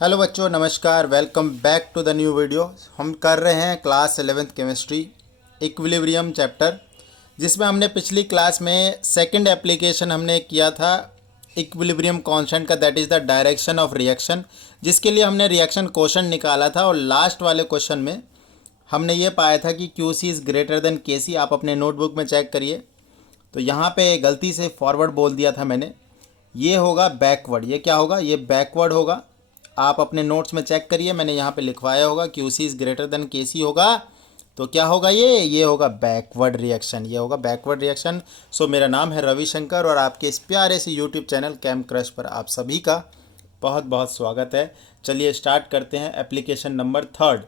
Hello बच्चों, नमस्कार। Welcome back to the new video. हम कर रहे हैं class 11th chemistry equilibrium chapter, जिसमें हमने पिछली क्लास में सेकंड एप्लीकेशन हमने किया था इक्विलिब्रियम कांस्टेंट का, that is the direction of reaction, जिसके लिए हमने रिएक्शन क्वोशंट निकाला था। और लास्ट वाले क्वेश्चन में हमने ये पाया था कि Q C is greater than K C. आप अपने नोटबुक में चेक करिए। तो यहाँ पे गलती से फॉरवर्ड बोल दिया था मैंने, ये होगा बैकवर्ड। ये क्या होगा? ये बैकवर्ड होगा। आप अपने नोट्स में चेक करिए, मैंने यहाँ पे लिखवाया होगा Q C is greater than K C होगा। तो क्या होगा? ये होगा बैकवर्ड रिएक्शन। ये होगा बैकवर्ड रिएक्शन। सो मेरा नाम है रविशंकर और आपके इस प्यारे से यूट्यूब चैनल कैम क्रश पर आप सभी का बहुत बहुत स्वागत है। चलिए स्टार्ट करते हैं। Application number 3,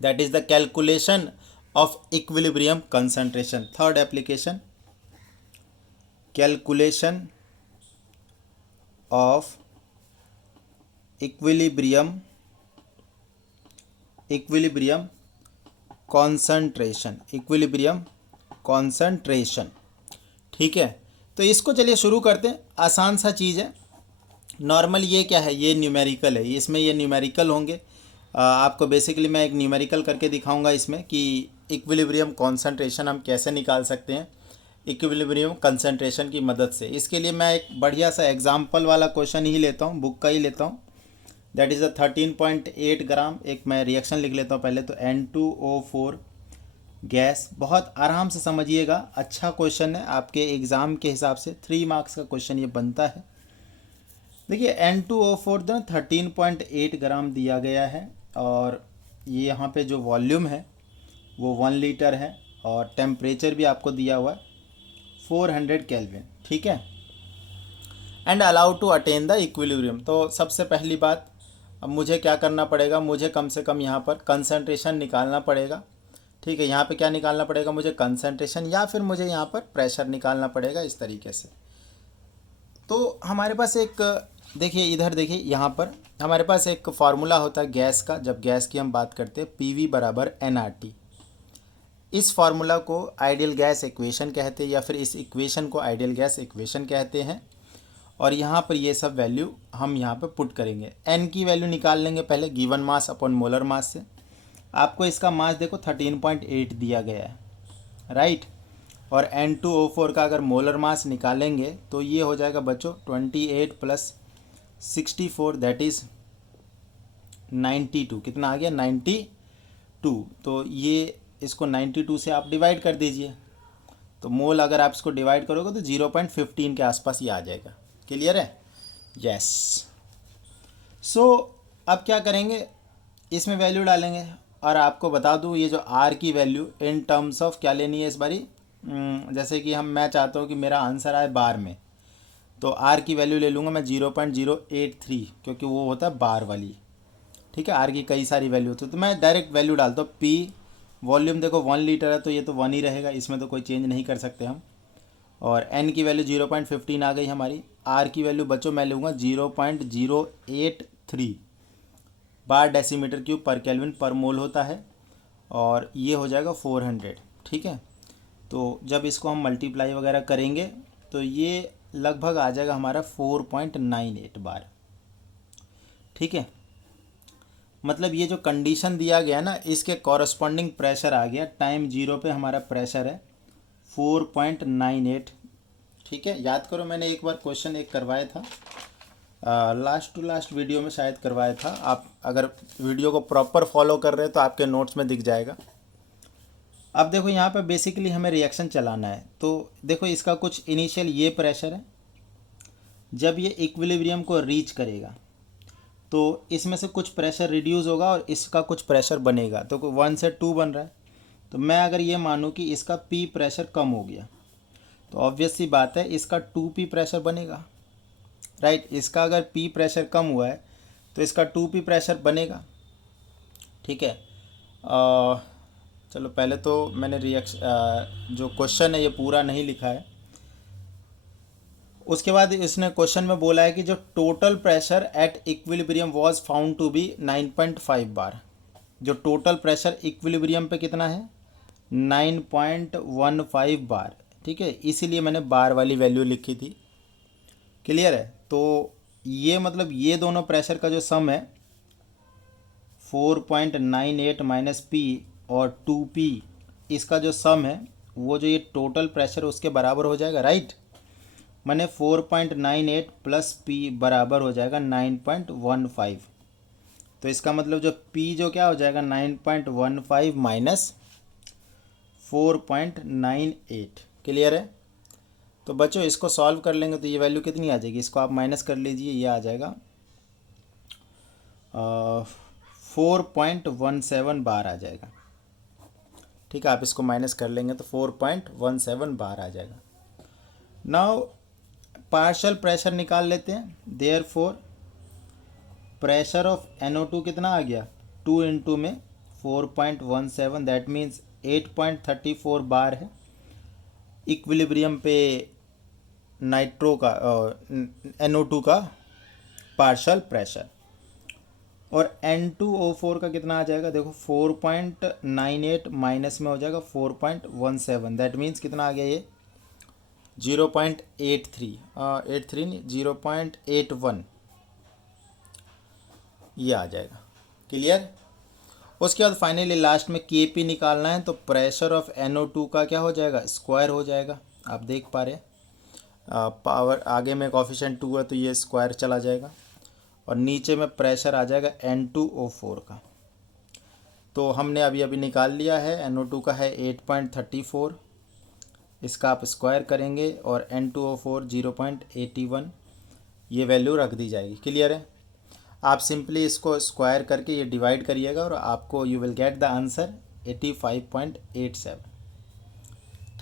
that is the calculation of equilibrium concentration. Third application, calculation of equilibrium concentration. Equilibrium concentration, ठीक है। तो इसको चलिए शुरू करते हैं। आसान सा चीज़ है। नॉर्मल ये क्या है? ये न्यूमेरिकल है। इसमें ये न्यूमेरिकल होंगे। आपको बेसिकली मैं एक न्यूमेरिकल करके दिखाऊंगा इसमें कि इक्विलिब्रियम कॉन्संट्रेशन हम कैसे निकाल सकते हैं इक्विलिब्रियम कंसंट्रेशन की मदद से। इसके लिए मैं एक बढ़िया सा एग्जाम्पल वाला क्वेश्चन ही लेता हूँ, बुक का ही लेता हूँ। दैट इज़ अ 13.8 ग्राम। एक मैं रिएक्शन लिख लेता हूँ पहले। तो N2O4 गैस। बहुत आराम से समझिएगा, अच्छा क्वेश्चन है। आपके एग्ज़ाम के हिसाब से 3 मार्क्स का क्वेश्चन ये बनता है। देखिए N2O4 जो 13.8 ग्राम दिया गया है, और ये यहाँ पे जो वॉल्यूम है वो 1 लीटर है, और टेम्परेचर भी आपको दिया हुआ है 400 केल्विन, ठीक है। And allow to attain the equilibrium. तो सबसे पहली बात, अब मुझे क्या करना पड़ेगा? मुझे कम से कम यहाँ पर कंसंट्रेशन निकालना पड़ेगा, ठीक है। यहाँ पे क्या निकालना पड़ेगा मुझे? कंसंट्रेशन, या फिर मुझे यहाँ पर प्रेशर निकालना पड़ेगा, इस तरीके से। तो हमारे पास एक, देखिए इधर देखिए, यहाँ पर हमारे पास एक फार्मूला होता है गैस का। जब गैस की हम बात करते हैं, पी वी बराबर NRT। इस फार्मूला को आइडियल गैस इक्वेशन कहते हैं, या फिर इस इक्वेशन को आइडियल गैस इक्वेशन कहते हैं। और यहाँ पर ये सब वैल्यू हम यहाँ पर पुट करेंगे। एन की वैल्यू निकाल लेंगे पहले, given mass upon molar mass से। आपको इसका मास देखो 13.8 दिया गया है, राइट। और N2O4 का अगर मोलर मास निकालेंगे तो ये हो जाएगा बच्चों 28 + 64, दैट इज़ 92। कितना आ गया? 92। तो ये इसको 92 से आप डिवाइड कर दीजिए। तो मोल अगर आप इसको डिवाइड करोगे तो 0.15 के आसपास ये आ जाएगा। क्लियर है? यस। सो अब क्या करेंगे? इसमें वैल्यू डालेंगे। और आपको बता दूँ, ये जो आर की वैल्यू इन टर्म्स ऑफ क्या लेनी है इस बारी? जैसे कि मैं चाहता हूँ कि मेरा आंसर आए बार में, तो आर की वैल्यू ले लूँगा मैं 0.083, क्योंकि वो होता है बार वाली, ठीक है। आर की कई सारी वैल्यू होती है, तो मैं डायरेक्ट वैल्यू डालता हूँ। पी वॉल्यूम देखो 1 लीटर है, तो ये तो 1 ही रहेगा, इसमें तो कोई चेंज नहीं कर सकते हम। और एन की वैल्यू 0.15 आ गई हमारी। आर की वैल्यू बच्चों मैं लूँगा 0.083 बार डेसीमीटर क्यूब पर केल्विन पर मोल होता है, और ये हो जाएगा 400, ठीक है। तो जब इसको हम मल्टीप्लाई वगैरह करेंगे तो ये लगभग आ जाएगा हमारा 4.98 बार, ठीक है। मतलब ये जो कंडीशन दिया गया ना, इसके कॉरस्पॉन्डिंग प्रेशर आ गया। टाइम 0 पे हमारा प्रेशर है 4.98, ठीक है। याद करो, मैंने एक बार क्वेश्चन एक करवाया था, लास्ट टू लास्ट वीडियो में शायद करवाया था। आप अगर वीडियो को प्रॉपर फॉलो कर रहे हो तो आपके नोट्स में दिख जाएगा। अब देखो यहाँ पे बेसिकली हमें रिएक्शन चलाना है। तो देखो इसका कुछ इनिशियल ये प्रेशर है। जब ये इक्विलिब्रियम को रीच करेगा तो इसमें से कुछ प्रेशर रिड्यूस होगा और इसका कुछ प्रेशर बनेगा। तो 1 से 2 बन रहा है। तो मैं अगर ये मानूँ कि इसका पी प्रेशर कम हो गया, तो ऑब्वियस सी बात है इसका 2p प्रेशर बनेगा, राइट। इसका अगर पी प्रेशर कम हुआ है तो इसका 2p प्रेशर बनेगा, ठीक है। चलो पहले तो मैंने जो क्वेश्चन है ये पूरा नहीं लिखा है। उसके बाद इसने क्वेश्चन में बोला है कि जो total pressure at equilibrium was found to be 9.5 bar. जो टोटल प्रेशर इक्विलिब्रियम पे कितना है? 9.15 बार, ठीक है। इसीलिए मैंने बार वाली वैल्यू लिखी थी। क्लियर है? तो ये मतलब ये दोनों प्रेशर का जो सम है 4.98 माइनस पी और 2p, इसका जो सम है वो जो ये टोटल प्रेशर उसके बराबर हो जाएगा, राइट। माने 4.98 प्लस पी बराबर हो जाएगा 9.15। तो इसका मतलब जो पी जो क्या हो जाएगा 9.15 माइनस 4.98। क्लियर है। तो बच्चों इसको सॉल्व कर लेंगे तो ये वैल्यू कितनी आ जाएगी, इसको आप माइनस कर लीजिए, ये आ जाएगा 4.17 बार आ जाएगा। ठीक है, आप इसको माइनस कर लेंगे तो 4.17 बार आ जाएगा। नाउ पार्शियल प्रेशर निकाल लेते हैं। देयरफॉर प्रेशर ऑफ NO2 कितना आ गया, 2 इंटू में 4.17, दैट मीन्स 8.34 बार है। इक्विलिब्रियम पे नाइट्रो का NO2 का पार्शियल प्रेशर। और N2O4 का कितना आ जाएगा, देखो 4.98 माइनस में हो जाएगा 4.17, दैट मीन्स कितना आ गया ये 0.83, 83 नहीं 0.81 ये आ जाएगा। क्लियर। उसके बाद फाइनली लास्ट में Kp निकालना है, तो प्रेशर ऑफ NO2 का क्या हो जाएगा, स्क्वायर हो जाएगा। आप देख पा रहे हैं पावर आगे में कोफिशिएंट 2 है तो ये स्क्वायर चला जाएगा, और नीचे में प्रेशर आ जाएगा N2O4 का। तो हमने अभी अभी निकाल लिया है, NO2 का है 8.34, इसका आप स्क्वायर करेंगे और N2O4 0.81, ये वैल्यू रख दी जाएगी। क्लियर है। आप सिंपली इसको स्क्वायर करके ये डिवाइड करिएगा और आपको you will get the answer 85.87।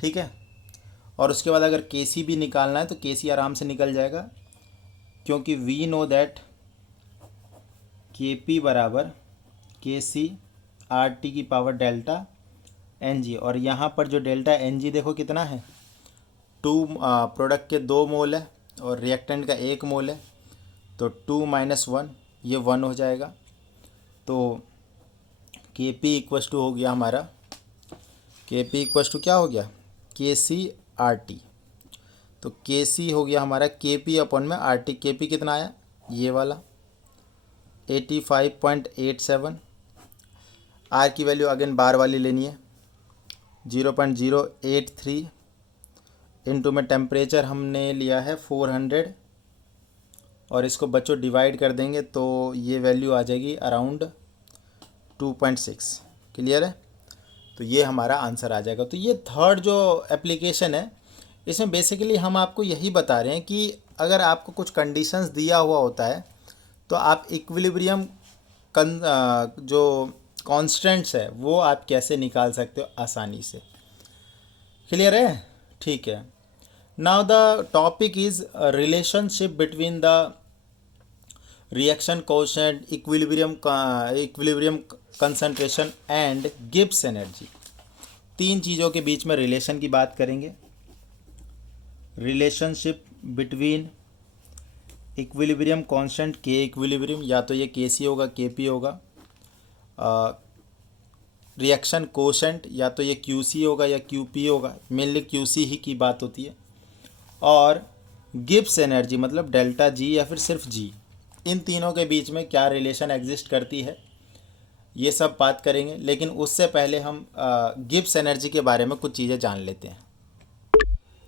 ठीक है। और उसके बाद अगर Kc भी निकालना है तो Kc आराम से निकल जाएगा, क्योंकि वी नो दैट Kp बराबर Kc RT की पावर डेल्टा Ng, और यहाँ पर जो डेल्टा Ng देखो कितना है, 2 प्रोडक्ट के 2 मोल है और रिएक्टेंट का 1 मोल है, तो 2 माइनस 1 ये 1 हो जाएगा। तो Kp इक्वस टू हो गया हमारा, Kp इक्वस टू क्या हो गया, Kc RT। तो Kc हो गया हमारा Kp अपॉन में RT। Kp कितना आया, ये वाला 85.87। R की वैल्यू अगेन बार वाली लेनी है, 0.083 इंटू में टेम्परेचर हमने लिया है 400, और इसको बच्चों डिवाइड कर देंगे तो ये वैल्यू आ जाएगी अराउंड 2.6। क्लियर है। तो ये हमारा आंसर आ जाएगा। तो ये थर्ड जो एप्लीकेशन है, इसमें बेसिकली हम आपको यही बता रहे हैं कि अगर आपको कुछ कंडीशंस दिया हुआ होता है तो आप इक्विलिब्रियम जो कॉन्स्टेंट्स है वो आप कैसे निकाल सकते हो आसानी से। क्लियर है। ठीक है। Now the topic is relationship between the reaction coefficient, equilibrium concentration and Gibbs energy. 3 चीज़ों के बीच में रिलेशन की बात करेंगे। रिलेशनशिप बिटवीन इक्विलिब्रियम कांस्टेंट के इक्विलिब्रियम, या तो ये Kc होगा Kp होगा, रिएक्शन कोएफिशिएंट या तो ये Qc होगा या Qp होगा, मेनली Qc ही की बात होती है, और गिब्स एनर्जी मतलब डेल्टा G या फिर सिर्फ G। इन तीनों के बीच में क्या रिलेशन एग्जिस्ट करती है ये सब बात करेंगे। लेकिन उससे पहले हम गिब्स एनर्जी के बारे में कुछ चीज़ें जान लेते हैं।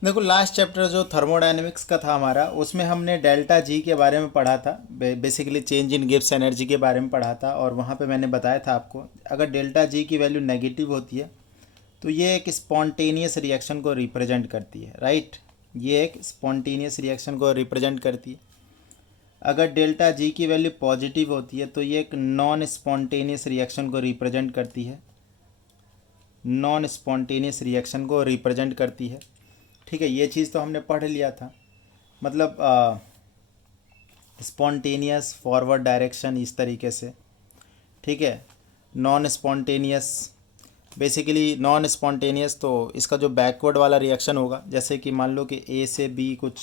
देखो लास्ट चैप्टर जो थर्मोडायनेमिक्स का था हमारा, उसमें हमने डेल्टा G के बारे में पढ़ा था, basically change in Gibbs energy के बारे में पढ़ा था। और वहाँ पे मैंने बताया था आपको, अगर डेल्टा G की वैल्यू नेगेटिव होती है तो ये एक स्पॉन्टेनियस रिएक्शन को रिप्रेजेंट करती है, राइट। ये एक स्पॉन्टेनियस रिएक्शन को रिप्रेजेंट करती है। अगर डेल्टा G की वैल्यू पॉजिटिव होती है तो ये एक नॉन स्पॉन्टेनियस रिएक्शन को रिप्रेजेंट करती है, नॉन स्पॉन्टेनियस रिएक्शन को रिप्रेजेंट करती है। ठीक है, ये चीज़ तो हमने पढ़ लिया था। मतलब स्पॉन्टेनियस, फॉरवर्ड डायरेक्शन, इस तरीके से। ठीक है। Non spontaneous, basically non spontaneous तो इसका जो बैकवर्ड वाला रिएक्शन होगा, जैसे कि मान लो कि A से B कुछ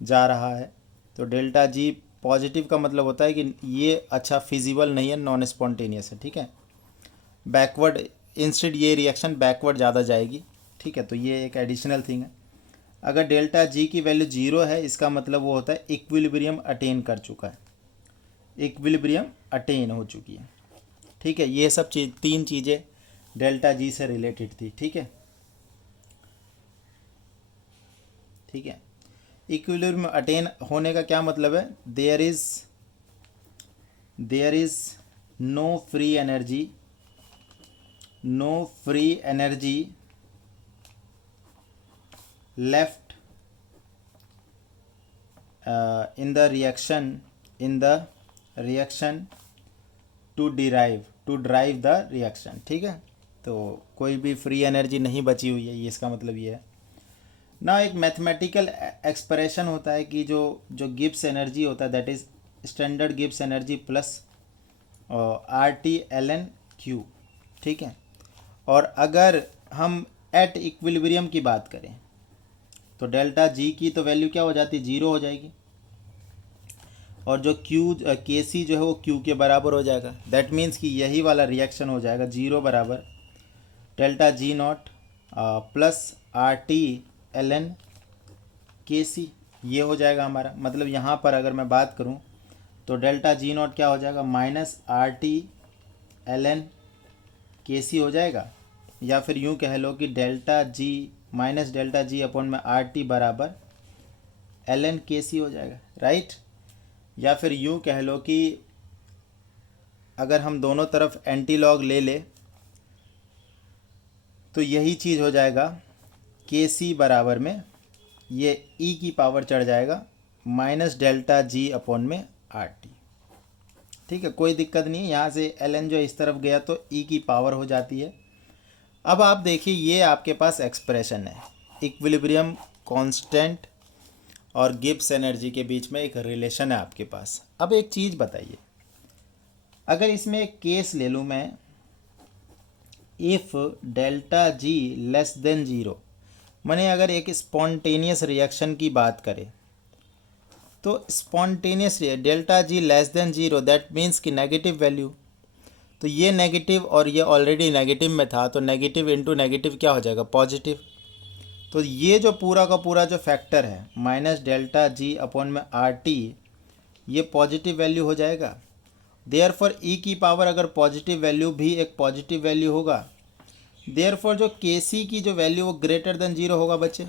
जा रहा है, तो डेल्टा G पॉजिटिव का मतलब होता है कि ये अच्छा फिजिबल नहीं है, नॉन स्पॉन्टेनियस है। ठीक है। बैकवर्ड इंस्टेड ये रिएक्शन बैकवर्ड ज़्यादा जाएगी। ठीक है, तो ये एक एडिशनल थिंग है। अगर डेल्टा जी की वैल्यू 0 है, इसका मतलब वो होता है इक्विलिब्रियम अटेन कर चुका है, इक्विलिब्रियम अटेन हो चुकी है। ठीक है, ये सब चीज, तीन चीज़ें डेल्टा जी से रिलेटेड थी। ठीक है, ठीक है। इक्विलिब्रियम अटेन होने का क्या मतलब है? There is no free energy, no free energy left in the reaction to drive the reaction। ठीक है, तो कोई भी फ्री एनर्जी नहीं बची हुई है, ये इसका मतलब ये है ना। एक मैथमेटिकल एक्सप्रेशन होता है कि जो गिब्स एनर्जी होता है, that is standard Gibbs energy plus RT ln/Q। ठीक है, और अगर हम एट इक्विलिब्रियम की बात करें तो डेल्टा जी की तो वैल्यू क्या हो जाती है? 0 हो जाएगी, और जो के सी जो है वो क्यू के बराबर हो जाएगा। दैट मीन्स कि यही वाला रिएक्शन हो जाएगा 0 बराबर delta G not plus RT ln/KC, ये हो जाएगा हमारा। मतलब यहाँ पर अगर मैं बात करूँ तो डेल्टा जी नॉट क्या हो जाएगा? -RT ln/KC हो जाएगा, या फिर यूँ कह लो कि डेल्टा जी अपॉन में RT बराबर ln/KC हो जाएगा, राइट। या फिर यूँ कह लो कि अगर हम दोनों तरफ एंटी लॉग ले ले तो यही चीज़ हो जाएगा, KC बराबर में ये e की पावर चढ़ जाएगा -डेल्टा जी अपॉन में RT। ठीक है, कोई दिक्कत नहीं है, यहाँ से ln जो इस तरफ गया तो e की पावर हो जाती है। अब आप देखिए, ये आपके पास एक्सप्रेशन है, इक्विलिब्रियम कांस्टेंट और गिब्स एनर्जी के बीच में एक रिलेशन है आपके पास। अब एक चीज़ बताइए, अगर इसमें एक केस ले लूँ मैं, if delta G less than 0, माने अगर एक स्पॉन्टेनियस रिएक्शन की बात करें तो spontaneous delta G less than 0, that means कि नेगेटिव वैल्यू, तो ये नेगेटिव और ये ऑलरेडी नेगेटिव में था, तो नेगेटिव इंटू नेगेटिव क्या हो जाएगा? पॉजिटिव। तो ये जो पूरा का पूरा जो फैक्टर है -डेल्टा जी अपॉन में RT, ये पॉजिटिव वैल्यू हो जाएगा। देयरफॉर e की पावर अगर पॉजिटिव वैल्यू भी एक पॉजिटिव वैल्यू होगा, देयरफॉर जो KC की जो वैल्यू वो ग्रेटर देन 0 होगा बच्चे।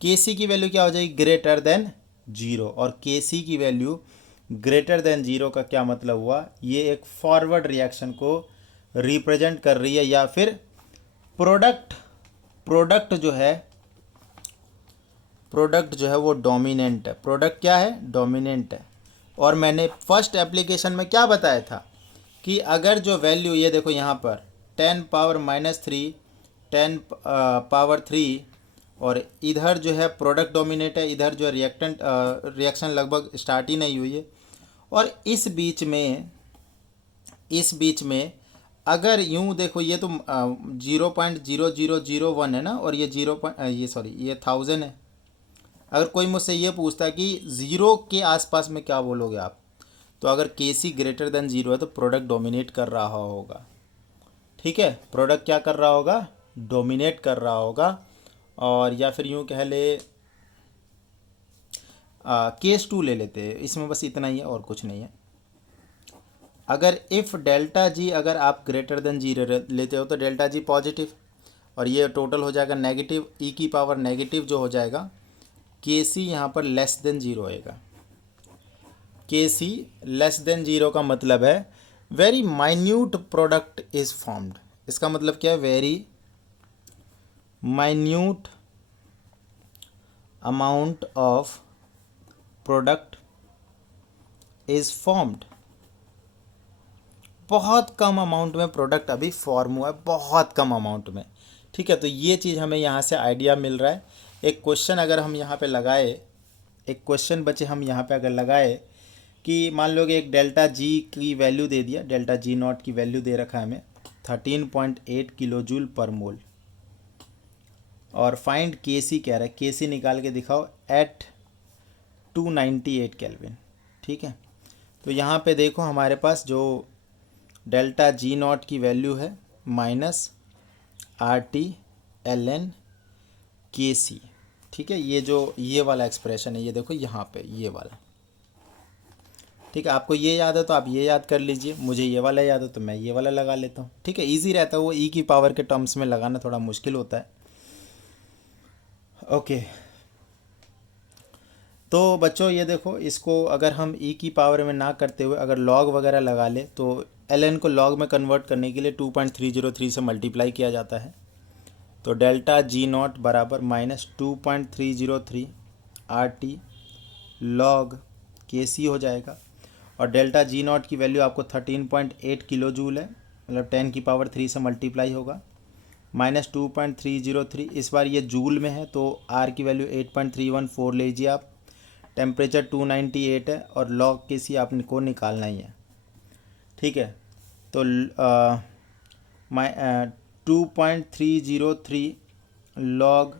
KC की वैल्यू क्या हो जाएगी? ग्रेटर देन 0, और KC की वैल्यू ग्रेटर देन 0 का क्या मतलब हुआ? ये एक फॉरवर्ड रिएक्शन को रिप्रेजेंट कर रही है, या फिर प्रोडक्ट जो है वो डोमिनेंट है। प्रोडक्ट क्या है? डोमिनेंट है। और मैंने फर्स्ट एप्लीकेशन में क्या बताया था कि अगर जो वैल्यू, ये देखो यहाँ पर 10 पावर -3, 10 पावर 3, और इधर जो है प्रोडक्ट डोमिनेट है, इधर जो रिएक्शन लगभग स्टार्ट ही नहीं हुई है, और इस बीच में अगर यूँ देखो, ये तो 0.0001 है ना, और ये ये 1000 है। अगर कोई मुझसे ये पूछता है कि 0 के आसपास में क्या बोलोगे आप, तो अगर KC ग्रेटर देन 0 है तो प्रोडक्ट डोमिनेट कर रहा होगा। ठीक है, प्रोडक्ट क्या कर रहा होगा? डोमिनेट कर रहा होगा। और या फिर यूँ कह ले, केस 2 ले लेते हैं, इसमें बस इतना ही है और कुछ नहीं है। अगर इफ़ डेल्टा जी अगर आप ग्रेटर देन 0 लेते हो तो डेल्टा जी पॉजिटिव, और ये टोटल हो जाएगा नेगेटिव, e की पावर नेगेटिव जो हो जाएगा, KC यहाँ पर लेस देन 0 होएगा। KC लेस देन 0 का मतलब है very minute product is formed. इसका मतलब क्या है? Very minute amount of product is formed. बहुत कम अमाउंट में प्रोडक्ट अभी फॉर्म हुआ है, बहुत कम अमाउंट में। ठीक है, तो ये चीज़ हमें यहाँ से आइडिया मिल रहा है। एक क्वेश्चन अगर हम यहाँ पे लगाए, एक क्वेश्चन बच्चे हम यहाँ पे अगर लगाए कि मान लो कि एक डेल्टा जी की वैल्यू दे दिया, डेल्टा जी नॉट की वैल्यू दे रखा है हमें 13.8 किलो जूल पर मोल, और फाइंड KC कह रहा है, KC निकाल के दिखाओ एट 298 केल्विन। ठीक है, तो यहाँ पे देखो हमारे पास जो डेल्टा जी नॉट की वैल्यू है -RT ln/KC, ठीक है, ये वाला एक्सप्रेशन है, ये देखो यहाँ पे ये वाला। ठीक है, आपको ये याद है तो आप ये याद कर लीजिए, मुझे ये वाला याद है तो मैं ये वाला लगा लेता हूँ। ठीक है, इजी रहता है, वो ई की पावर के टर्म्स में लगाना थोड़ा मुश्किल होता है। ओके, तो बच्चों ये देखो, इसको अगर हम ई की पावर में ना करते हुए अगर लॉग वगैरह लगा ले तो ln को लॉग में कन्वर्ट करने के लिए 2.303 से मल्टीप्लाई किया जाता है। तो डेल्टा जी नॉट बराबर -2.303 RT लॉग KC हो जाएगा। और डेल्टा जी नॉट की वैल्यू आपको 13.8 किलो जूल है, मतलब 10⁻³ से मल्टीप्लाई होगा। -2.303, इस बार ये जूल में है तो R की वैल्यू 8.314 लीजिए आप। टेम्परेचर 298 है और लॉग KC आपको निकालना ही है। ठीक है, तो 2.303 लॉग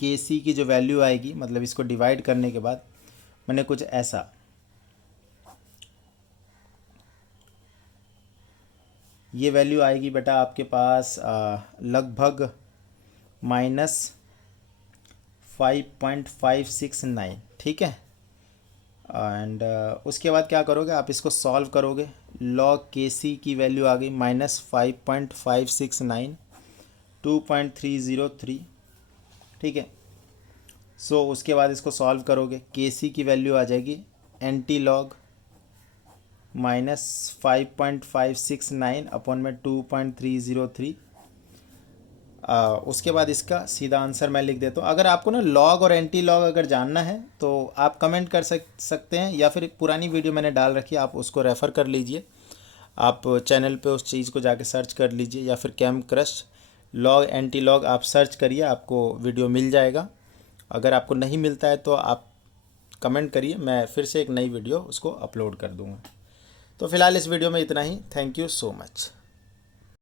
KC की जो वैल्यू आएगी, मतलब इसको डिवाइड करने के बाद मैंने कुछ ऐसा, ये वैल्यू आएगी बेटा आपके पास लगभग -5.569। ठीक है, एंड उसके बाद क्या करोगे आप, इसको सॉल्व करोगे। लॉग KC की वैल्यू आ गई -5.569 2.303। ठीक है, सो उसके बाद इसको सॉल्व करोगे, KC की वैल्यू आ जाएगी एंटी लॉग -5.569 अपॉन में 2.303। उसके बाद इसका सीधा आंसर मैं लिख देता हूँ। अगर आपको ना लॉग और एंटी लॉग अगर जानना है तो आप कमेंट कर सकते हैं, या फिर पुरानी वीडियो मैंने डाल रखी है, आप उसको रेफ़र कर लीजिए। आप चैनल पे उस चीज़ को जाके सर्च कर लीजिए, या फिर कैम क्रश लॉग एंटी लॉग आप सर्च करिए, आपको वीडियो मिल जाएगा। अगर आपको नहीं मिलता है तो आप कमेंट करिए, मैं फिर से एक नई वीडियो उसको अपलोड कर दूँगा। तो फ़िलहाल इस वीडियो में इतना ही। Thank you so much.